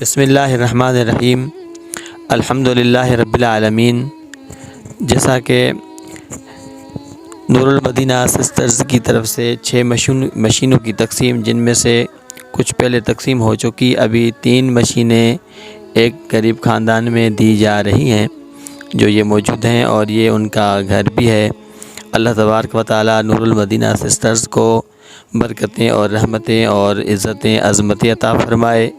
बिस्मिल्लाहिर्रहमानिर्रहीम। अल्हम्दुलिल्लाहि रब्बिल आलमीन। जैसा कि नूरुल मदीना सिस्टर्स की तरफ से 6 मशीनों की तकसीम, जिनमें से कुछ पहले तकसीम हो चुकी, अभी 3 मशीनें एक गरीब ख़ानदान में दी जा रही हैं जो ये मौजूद हैं और ये उनका घर भी है। अल्लाह तबारक व तआला नूरुल मदीना सिस्टर्स को बरकतें और रहमतें और इज़्ज़तें अज़मतें अता फ़रमाए।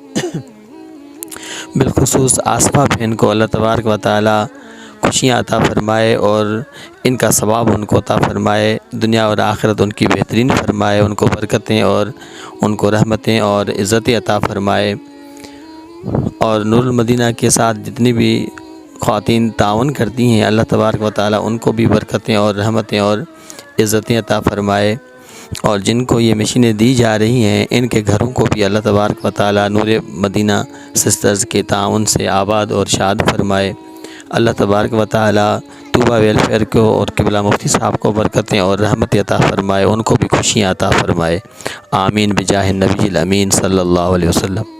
बिलखुसूस आसफ़ा बहन को अल्लाह तबारक व तआला खुशियाँ अता फ़रमाए और इनका सवाब उनको अता फ़रमाए, दुनिया और आखिरत उनकी बेहतरीन फ़रमाए, उनको बरकतें और उनको रहमतें और इज़्ज़तें अता फ़रमाए। और नूरुल मदीना के साथ जितनी भी ख़वातीन ताउन करती हैं, अल्लाह तबारक व तआला उनको भी बरकतें और रहमतें और इज़्ज़तें अता फ़रमाए। और जिनको ये मशीनें दी जा रही हैं, इनके घरों को भी अल्लाह तबारक व तआला नूर मदीना सिस्टर्स के ताउन से आबाद और शाद फरमाए। अल्लाह तबारक व तआला तूबा वेलफेयर को और क़िबला मुफ्ती साहब को बरकतें और रहमतें अता फ़रमाए, उनको भी खुशियाँ अता फ़रमाए। आमीन बिजाह नबील अमीन सल्लल्लाहु अलैहि वसल्लम।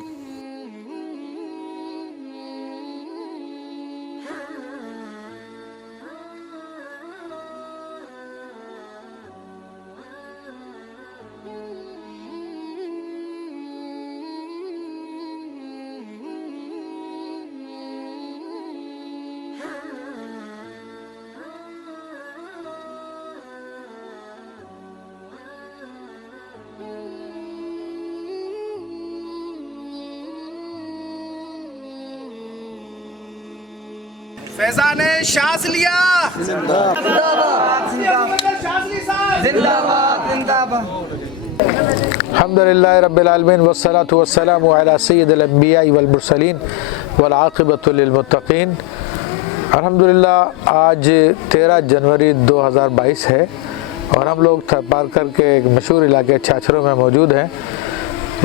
फैज़ान ने सांस लिया, अल्हम्दुलिल्लाहि रब्बिल आलमीन वस्सलातु वस्सलामु अला सय्यिदिल अंबिया वल मुरसलीन वल आक़िबतु लिल मुत्तक़ीन। अल्हम्दुलिल्लाह आज 13 जनवरी 2022 है और हम लोग थरपारकर के एक मशहूर इलाके छाछरों में मौजूद हैं।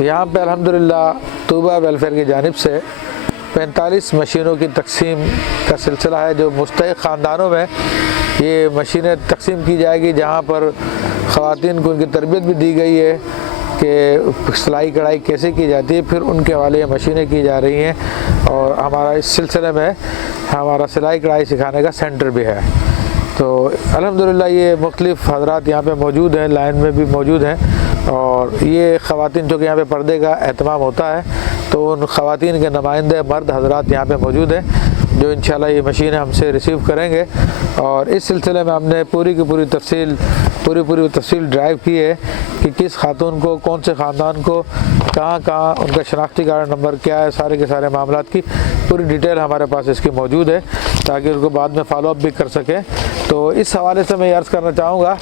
यहाँ पे अल्हम्दुलिल्लाह तूबा वेलफेयर की जानिब से 45 मशीनों की तकसीम का सिलसिला है, जो मुस्तहिक़ ख़ानदानों में ये मशीनें तकसीम की जाएगी, जहाँ पर ख़वातीन को उनकी तरबियत भी दी गई है कि सिलाई कढ़ाई कैसे की जाती है, फिर उनके हवाले ये मशीनें की जा रही हैं। और हमारा इस सिलसिले में हमारा सिलाई कढ़ाई सिखाने का सेंटर भी है। तो अल्हम्दुलिल्लाह ये मुख्तलिफ़ हज़रात यहाँ पे मौजूद हैं, लाइन में भी मौजूद हैं। और ये ख़वातीन जो कि यहाँ पे पर्दे का एहतमाम होता है, तो उन ख़वातीन के नुमाइंदे मर्द हज़रात यहाँ पे मौजूद हैं जो इंशाल्लाह ये मशीनें हमसे रिसीव करेंगे। और इस सिलसिले में हमने पूरी की पूरी तफसील ड्राइव की है कि किस खातून को, कौन से ख़ानदान को, कहाँ उनका शनाख्ती कार्ड नंबर क्या है, सारे के सारे मामलात की पूरी डिटेल हमारे पास इसकी मौजूद है, ताकि उनको बाद में फॉलोअप भी कर सकें। तो इस हवाले से मैं अर्ज़ करना चाहूँगा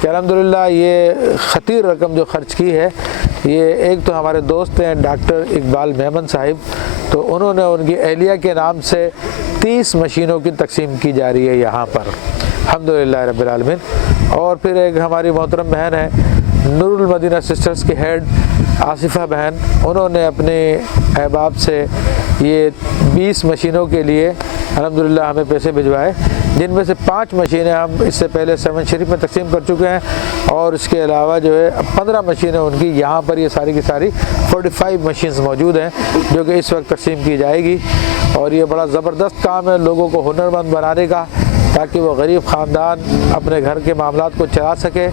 कि अल्हम्दुलिल्लाह ये ख़तीर रकम जो ख़र्च की है, ये एक तो हमारे दोस्त हैं डॉक्टर इकबाल मेमन साहिब, तो उन्होंने उनकी अहलिया के नाम से 30 मशीनों की तकसीम की जा रही है यहाँ पर, अल्हम्दुलिल्लाह रब्बिल आलमीन। और फिर एक हमारी मोहतरम बहन है नूरुल मदीना सिस्टर्स की हेड आसिफ़ा बहन, उन्होंने अपने अहबाब से ये 20 मशीनों के लिए अल्हम्दुलिल्लाह हमें पैसे भिजवाए, जिनमें से 5 मशीनें हम इससे पहले 7 शरीफ में तकसीम कर चुके हैं। और इसके अलावा जो है 15 मशीनें उनकी यहाँ पर, ये सारी की सारी 45 मशीन्स मौजूद हैं जो कि इस वक्त तकसीम की जाएगी। और ये बड़ा ज़बरदस्त काम है लोगों को हुनरमंद बनाने का, ताकि वो गरीब ख़ानदान अपने घर के मामलात को चला सके।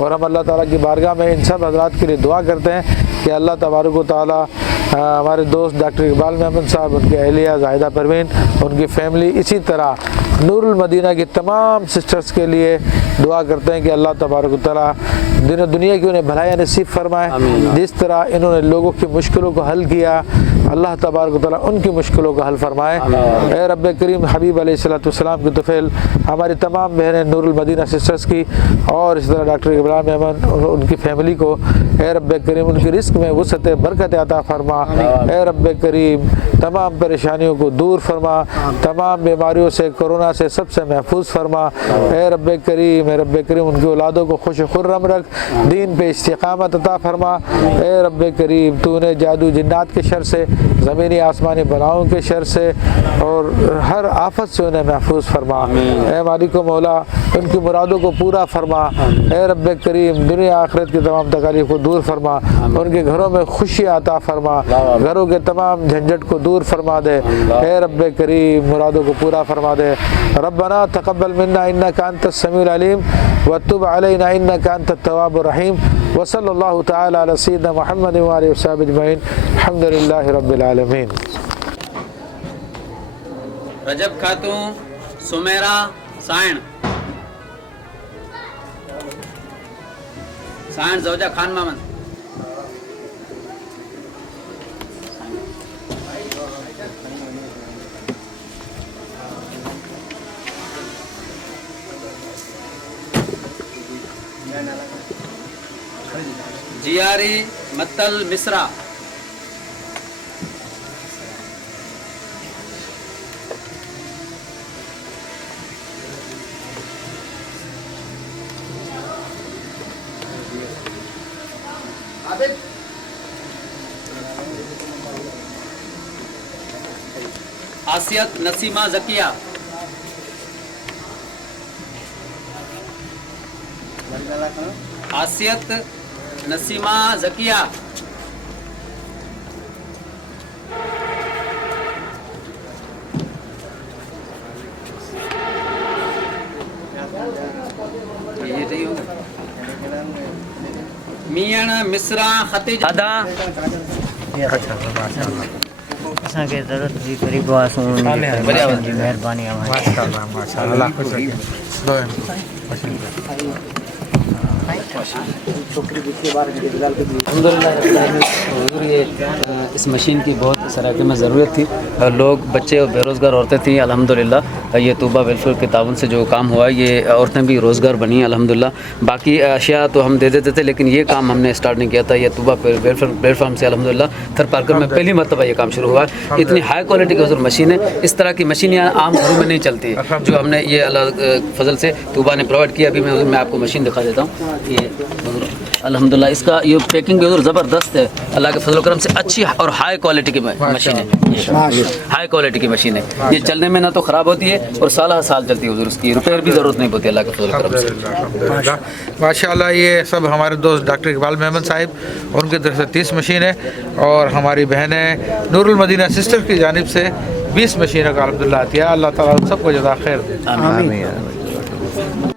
और हम अल्लाह ताला की बारगाह में इन सब हज़रात के लिए दुआ करते हैं कि अल्लाह तबारक व तआला हमारे दोस्त डॉक्टर इकबाल मेमन साहब, उनके अहलिया ज़ाहिदा परवीन, उनकी फ़ैमिली, इसी तरह नूरुल मदीना की तमाम सिस्टर्स के लिए दुआ करते हैं कि अल्लाह तबारक व तआला दिन दुनिया की उन्हें भलाई नसीब फरमाए। जिस तरह इन्होंने लोगों की मुश्किलों को हल किया, अल्लाह तबारक व तआला उनकी मुश्किलों को हल फरमाए। ए रब्ब करीम, हबीब अलैहिस्सलाम की तुफ़ैल हमारी तमाम बहनें नूरुल मदीना सिस्टर्स की और इस तरह डॉक्टर इब्राहिम मेमन और उनकी फैमिली को ए रब्ब करीम उनकी रिस्क में वसअत बरकत अता फरमा। ए रब्ब करीम तमाम परेशानियों को दूर फरमा, तमाम बीमारियों से, कोरोना से सबसे महफूज फरमा। ए रब्ब करीम उनकी औलादों को खुश खुर्रम रख, दीन पे इस्तिकामत अता फरमा। ए रब्ब करीम तूने जादू जिन्नात के शर से, ज़मीनी आसमानी बलाओं के शर से और हर आफत से उन्हें महफूज फरमा। ए मालिक मौला उनकी मुरादों को पूरा फरमा। ए रब्ब करीम दुनिया आखिरत की तमाम तकालीफ को दूर फरमा, उनके घरों में खुशी अता फरमा, घरों के तमाम झंझट को दूर फरमा दे। ए रब्ब करीम मुरादों को पूरा फरमा दे। रब्बना तक़ब्बल मिन्ना इन्नका अंतस समीउल अलीम व तुब अलैना इन्नका अंतत तव्वाबुर रहीम व सल्लल्लाहु तआला अला सय्यिदिना मुहम्मद व आलिहि वसहबिहि अजमईन। अल्हम्दुलिल्लाहि रब्बिल आलमीन। रजब खातून सुमेरा साइण जौजा खान मामन। जियारी मत्तल मिश्रा। आसियत नसीमा जकिया। आसियत नसीमा जकिया। ये नहीं होगा। मियां मिश्रा खतीजा अदा। असांखे ज़रूरत हुई ग़रीब हुआसीं, महिरबानी इस मशीन की बहुत सराके में ज़रूरत थी। लोग बच्चे और बेरोज़गार औरतें थीं। अल्हम्दुलिल्लाह ये तूबा वेलफेयर के ताउन से जो काम हुआ, ये औरतें भी रोज़गार बनी हैं अल्हम्दुलिल्लाह। बाकी अशिया तो हम दे देते थे, लेकिन ये काम हमने स्टार्ट नहीं किया था। ये तूबा वेलफेयर प्लेटफॉर्म से अल्हम्दुलिल्लाह थर पार्कर में पहली मरतबा ये काम शुरू हुआ। इतनी हाई क्वालिटी की मशीन है, इस तरह की मशीन यहाँ आम घरों में नहीं चलती है, जो हमने ये अल्लाह फजल से तूबा ने प्रोवाइड किया। अभी मैं आपको मशीन दिखा देता हूँ। ये अल्हम्दुलिल्लाह इसका ये पैकिंग भी ज़बरदस्त है। अल्लाह के फजल करम से अच्छी और हाई क्वालिटी की मशीन है। हाई क्वालिटी की मशीन है। ये चलने में ना तो ख़राब होती है और साल चलती है। उसकी रिपेयर भी ज़रूरत नहीं होती अल्लाह के फजल करम से। माशाअल्लाह ये सब हमारे दोस्त डॉक्टर इकबाल मेमन साहिब उनकी तरफ से 30 मशीन है और हमारी बहनें नूरुल मदीना सिस्टर की जानिब से 20 मशीनों का अल्हम्दुलिल्लाह दिया। अल्लाह ताला सबको जज़ा खैर दे। आमीन।